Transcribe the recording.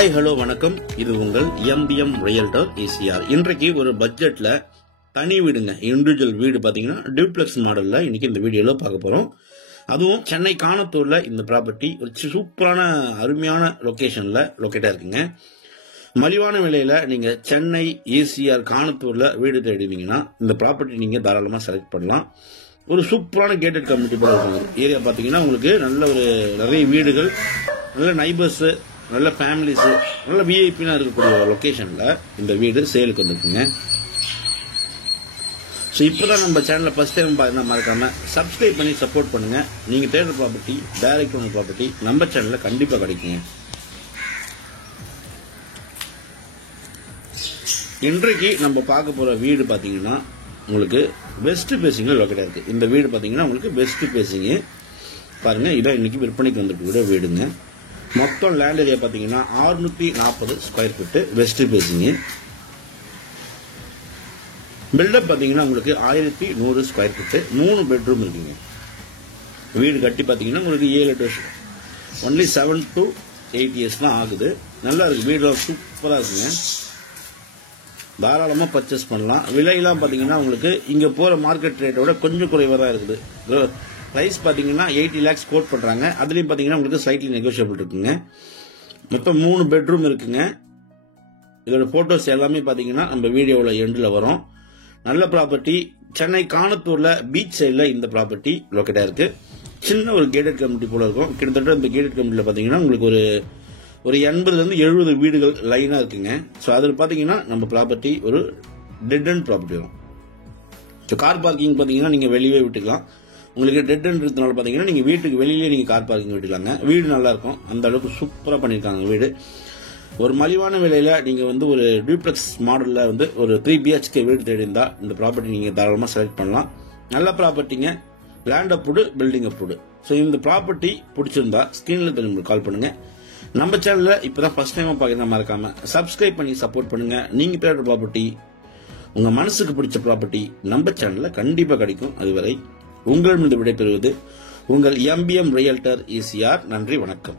Hi hello வணக்கம். இது உங்கள் எம்பிஎம் ரியல்டர் ஏசிஆர். இன்றைக்கு ஒரு பட்ஜெட்ல தனி வீடுங்க, இண்டிவிஜுவல் வீடு பார்த்தீங்கன்னா டியூப்ளெக்ஸ் மாடலில் இன்னைக்கு இந்த வீடியோவில் பார்க்க போகிறோம். அதுவும் சென்னை காணத்தூரில் இந்த ப்ராப்பர்ட்டி ஒரு சூப்பரான அருமையான லொக்கேஷனில் லொக்கேட்டாக இருக்குங்க. மலிவான விலையில் நீங்கள் சென்னை ஏசிஆர் காணத்தூரில் வீடு தேடுவீங்கன்னா இந்த ப்ராப்பர்ட்டி நீங்கள் தாராளமாக செலக்ட் பண்ணலாம். ஒரு சூப்பரான கேட்டட் கம்யூனிட்டி போல இருக்கும். ஏரியா பார்த்தீங்கன்னா உங்களுக்கு நல்ல ஒரு நிறைய வீடுகள், நல்ல நைபர்ஸு, நல்ல ஃபேமிலிஸு, நல்ல விஐபினா இருக்கக்கூடிய லொக்கேஷனில் இந்த வீடு சேலுக்கு வந்துருக்குங்க. ஸோ இப்போ தான் நம்ம சேனலில் ஃபஸ்ட் டைம் பார்த்தீங்கன்னா மறக்காமல் சப்ஸ்கிரைப் பண்ணி சப்போர்ட் பண்ணுங்கள். நீங்கள் தேடுற ப்ராப்பர்ட்டி, டைரக்ட் ஓனர் ப்ராப்பர்ட்டி நம்ம சேனலில் கண்டிப்பாக கிடைக்குங்க. இன்றைக்கு நம்ம பார்க்க போகிற வீடு பார்த்தீங்கன்னா உங்களுக்கு வெஸ்ட் ஃபேசிங்கில் லொக்கேட்டாக இருக்குது. இந்த வீடு பார்த்தீங்கன்னா உங்களுக்கு வெஸ்ட் ஃபேசிங்கு பாருங்கள். இதான் இன்றைக்கி விற்பனைக்கு வந்துட்டு வீடுங்க. மொத்தம் லேண்ட் ஏரியா பார்த்தீங்கன்னா 640 ஸ்கொயர் ஃபீட்டு வெஸ்ட் ஃபேசிங்கு. பில்டப் பார்த்தீங்கன்னா உங்களுக்கு 1100 ஸ்கொயர் ஃபீட்டு, 3 பெட்ரூம் இருக்குங்க. வீடு கட்டி பார்த்தீங்கன்னா உங்களுக்கு 7-8 வருஷம், ஒன்லி 7 to 8 இயர்ஸ் தான் ஆகுது. நல்லா இருக்குது, வீடெல்லாம் சூப்பராக இருக்குங்க. தாராளமாக பர்ச்சேஸ் பண்ணலாம். விலையெல்லாம் பார்த்தீங்கன்னா உங்களுக்கு இங்கே போகிற மார்க்கெட் ரேட்டோட கொஞ்சம் குறைவாக தான் இருக்குது. ப்ரைஸ் பார்த்தீங்கன்னா 80 lakhs கோட் பண்ணுறாங்க. அதுலேயும் பார்த்தீங்கன்னா உங்களுக்கு ஸ்லைட்லி நெகோஷியபிள் இருக்குங்க. மொத்தம் 3 பெட்ரூம் இருக்குங்க. இதோட ஃபோட்டோஸ் எல்லாமே பார்த்தீங்கன்னா நம்ம வீடியோவில் எண்டில் வரும். நல்ல ப்ராப்பர்ட்டி, சென்னை காணத்தூரில் பீச் சைடில் இந்த ப்ராப்பர்ட்டி லொக்கேட்டாக இருக்குது. சின்ன ஒரு கேட்டட் கம்யூனிட்டி போல இருக்கும். கிட்டத்தட்ட இந்த கேட்டட் கம்யூனிட்டியில் பார்த்தீங்கன்னா உங்களுக்கு ஒரு 80-70 வீடுகள் லைனாக இருக்குங்க. ஸோ அதில் பார்த்தீங்கன்னா நம்ம ப்ராப்பர்ட்டி ஒரு டெட் அண்ட் ப்ராப்பர்ட்டி வரும். ஸோ கார் பார்க்கிங் பார்த்தீங்கன்னா நீங்கள் வெளியே விட்டுக்கலாம். உங்களுக்கு டெட் அண்ட் இருக்கிறதுனால பார்த்தீங்கன்னா நீங்கள் வீட்டுக்கு வெளியிலேயே நீங்கள் கார் பார்க்கிங் விட்டுக்கலாங்க. வீடு நல்லாயிருக்கும், அந்த அளவுக்கு சூப்பராக பண்ணியிருக்காங்க வீடு. ஒரு மலிவான விலையில் நீங்கள் ஒரு டியூப்ளெக்ஸ் மாடலில் ஒரு 3 BHK வீடு தேடிஇருந்தால் இந்த ப்ராப்பர்ட்டி நீங்கள் தாராளமாக செலக்ட் பண்ணலாம். நல்ல ப்ராப்பர்ட்டிங்க, land approved, building approved. So இந்த ப்ராப்பர்ட்டி பிடிச்சிருந்தா ஸ்க்ரீனில் தெரியும் கால் பண்ணுங்கள். நம்ம சேனலில் இப்போ தான் ஃபர்ஸ்ட் டைமாக பார்க்குறதா மறக்காமல் சப்ஸ்கிரைப் பண்ணி சப்போர்ட் பண்ணுங்கள். நீங்கள் தேடுற ப்ராப்பர்ட்டி, உங்கள் மனசுக்கு பிடிச்ச ப்ராப்பர்ட்டி நம்ம சேனலில் கண்டிப்பாக கிடைக்கும். அதுவரை உங்களிடமிருந்து விடைபெறுவது உங்கள் எம்பிஎம் ரியல்டர் ஏசிஆர். நன்றி, வணக்கம்.